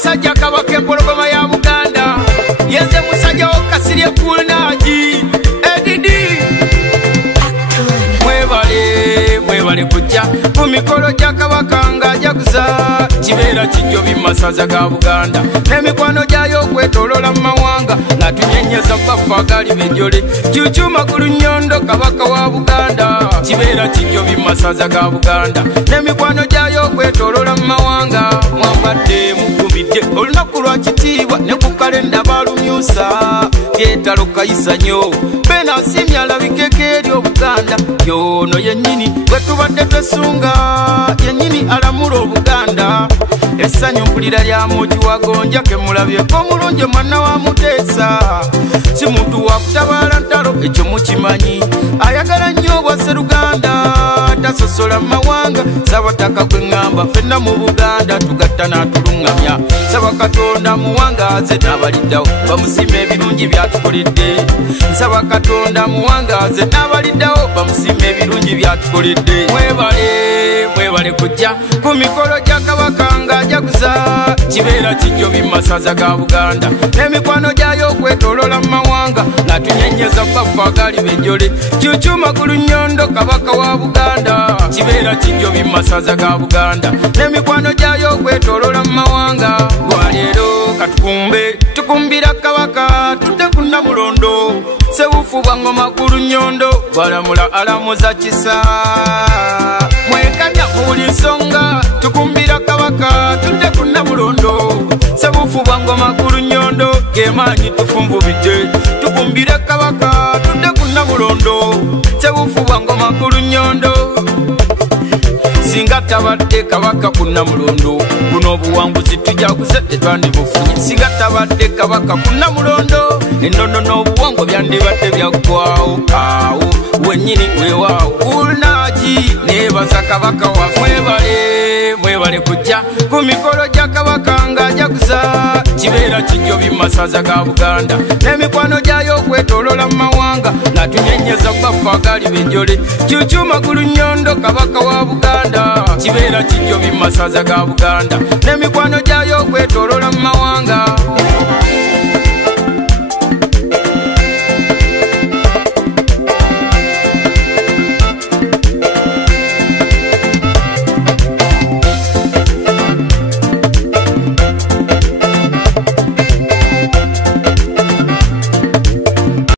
abasajja kabaka empologoma ya Buganda yenze musajja wo Kasirye Kulnaji Edidi mwebale kujja ku mikolo gya kabaka nga ajaguza kibeera kijjo bimasaza ga Buganda n'emikwano gyayo okwetoloola mu mawanga nga tunyenyeza baffe agali benjole Kyukyuma ku Lunnyondo kabaka wa Buganda kibeera kijjo bimasaza ga Buganda n'emikwano gyayo okwetoloola mu mawanga mwambadde mugumidde olunaku lwa kitiibwa ne ku kalenda balumyusa lyetalo kayisa nnyo bena nsimye alabikeko eri Obuganda yono yennyini bwe tubadde twesunga yennyini alamula Obuganda essanyu mpulira lya Muji wa Gonja ke mulabyeko mulungi mwana wa Muteesa si muntu wa kutabaala ntalo ekyo mukimanyi ayagala nnyo Obwasseruganda tasosola mawanga Ssabataka gwe ŋŋamba ffenna mu Buganda tugatta n'atulungamya nsaba Katonda muwangaaze n'abaliddawo bamusima ebirungi byatukoledde nsaba Katonda muwangaaze n'abaliddawo bamusima ebirungi byatukoledde mwebale kujja ku mikolo gya kabaka nga ajaguza kibeera kijjo bimasaza ga Buganda n'emikwano gyayo okwetoloola mu mawanga nga tunyenyeza baffe agali benjole Kyukyuma ku Lunnyondo kabaka wa Buganda kibeera kijjo bimasaza ga Buganda n'emikwano gyayo okwetoloola mu mawanga lwaleero katukumbe tukumbira kabaka tudde ku Namulondo Sewufu bwa Ngoma ku Lunnyondo balamula alamuza kisa mwekanya mu buli nsonga tukumbira kabaka tudde ku Namulondo Sewufu bwa Ngoma ku Lunnyondo gemaanyi tufunvubidde tukumbira kabaka tudde ku Namulondo Sewufu bwa Ngoma ku Lunnyondo singa tabadde kabaka ku Namulondo buno obuwanguzi tujaguze tetwandibufunye singa tabadde kabaka ku Namulondo ennono n'obuwangwa byandibadde byaggwawo awo wennyini weewaawo Kulnaji neebaza kabaka waffe mwebale kujja ku mikolo gya kabaka nga ajaguza kibeera kijjo bimasaza ga Buganda n'emikwano gyayo okwetoloola mu mawanga nga tunyenyeza baffe agali benjole Kyukyuma ku Lunnyondo kabaka wa Buganda kibeera kijjo bimasaza ga Buganda n'emikwano gyayo okwetoloola mu mawanga